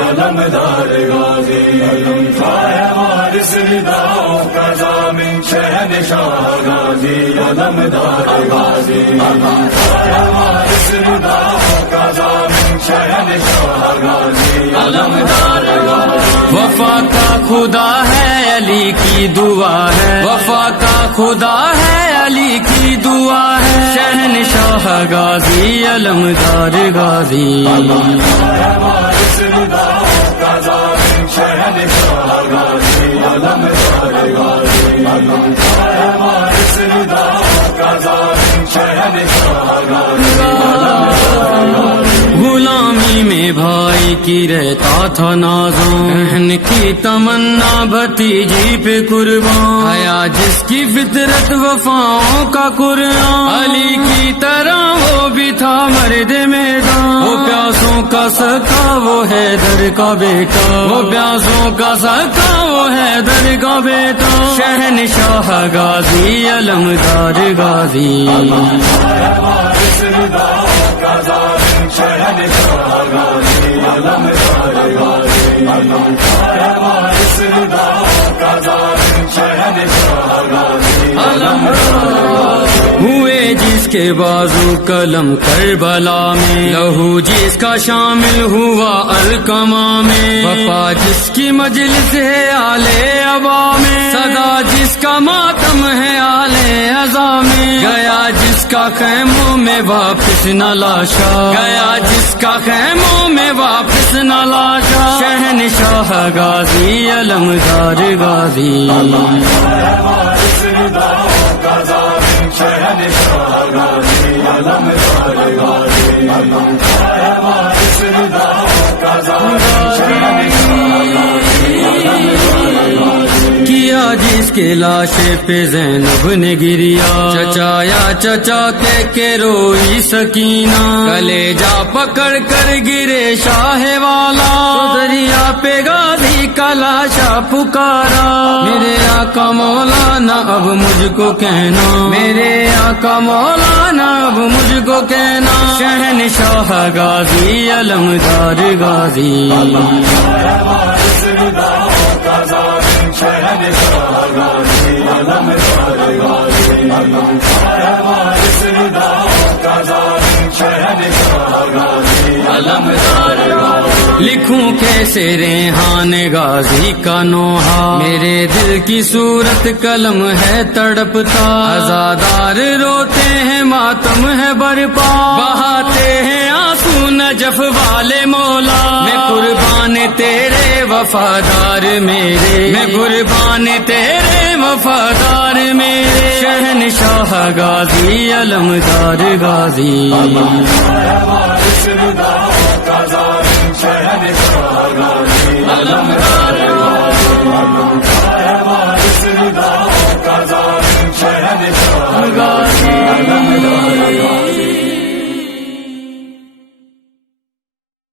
علمدار غازی علمخوائے وارث نداؤں کا ضامن شہنشاہ غازی علمدار غازی علمخوائے وارث نداؤں کا ضامن شہنشاہ غازی علمدار غازی وفا کا خدا ہے علی کی دعا ہے، وفا کا خدا ہے علی کی دعا ہے، شہنشاہ غازی علمدار غازی علمخوائے وارث نداؤں کا ضامن شہنشاہ غازی علمدار غازی علمخوائے وارث نداؤں کا ضامن شہنشاہ غازی علمدار غازی غلامی میں بھائی کی رہتا تھا نازوں، بہن کی تمنا بھتیجی پہ قربان، آیا جس کی فطرت وفاؤں کا قرآن، علی کی طرح وہ بھی تھا مرد میدان، وہ پیاسوں کا سکا وہ حیدر کا بیٹا، وہ پیاسوں کا سکا وہ حیدر کا بیٹا، شہنشاہ غازی علمدار غازی علمخوائے وارث نداؤں کا ضامن شہنشاہ غازی علمدار غازی علمخوائے وارث نداؤں کا ضامن شہنشاہ غازی علمدار غازی ہوئے جس کے بازو قلم کربلا میں، لہو جس کا شامل ہوا القما میں، وفا جس کی مجلس ہے آل ابا میں، صدا جس کا ماتم ہے آل عزا میں، گیا جس کا خیموں میں واپس نہ لاشا، گیا جس کا خیموں میں واپس نہ لاشا، شہنشاہ غازی علمدار غازی علمخوائے وارث نداؤں کا ضامن شہنشاہ غازی علمدار غازی علمخوائے وارث نداؤں کا ضامن شہنشاہ غازی علمدار غازی کیا جس کے لاشے پہ زینب نے گریا، چچایا چچا کہہ کے روئی سکینہ، کلیجا پکڑ کر گرے شاہ والا، دریا پہ غازی کا لاشا پکارا، میرے آقا مولانا اب مجھ کو کہنا، میرے آقا مولانا اب مجھ کو کہنا، شہنشاہ غازی علمدار غازی علمخوائے وارث نداؤں کا ضامن شہنشاہ غازی علمدار غازی علمخوائے وارث نداؤں کا ضامن شہنشاہ غازی علمدار غازی لکھوں کیسے ریحان غازی کا نوحہ، میرے دل کی صورت قلم ہے تڑپتا، عزادار روتے ہیں ماتم ہے برپا، بہاتے ہیں آنسو نجف والے مولا، میں قربان تیرے وفادار میرے، میں قربان تیرے وفادار میرے، شہنشاہ غازی علمدار غازی علمخوائے وارث نداؤں کا ضامن شہنشاہ غازی علمدار